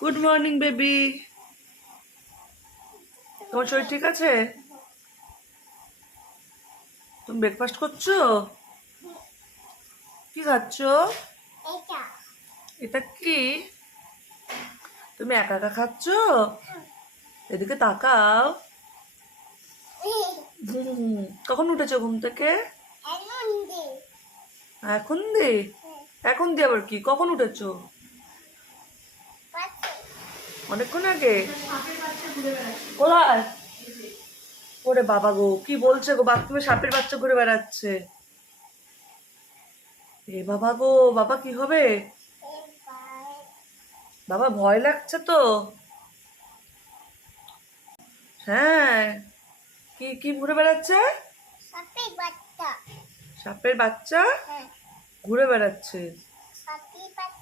Good morning baby. তোমার শরীর ঠিক আছে? তুমি ব্রেকফাস্ট করছো? কি খাচ্ছো? এটা এটা কি? তুমি একা একা খাচ্ছো? এদিকে তাকাও। হুম, কখন উঠেছো ঘুম থেকে? এমন দি এখন দি? এখন দি আবার কি? কখন উঠেছো? পাচ্ছে অনেকক্ষণ আগে। কোথায়? ওরে বাবা গো, কি বলছে গো? বাথরুমে সাপের বাচ্চা ঘুরে বেড়াচ্ছে। এ বাবা গো, বাবা কি হবে? এবার বাবা ভয় লাগছে তো। হ্যাঁ, কি কি ঘুরে বেড়াচ্ছে? সাপে বাচ্চা সাপের বাচ্চা হ্যাঁ ঘুরে বেড়াচ্ছে। সাপে বাচ্চা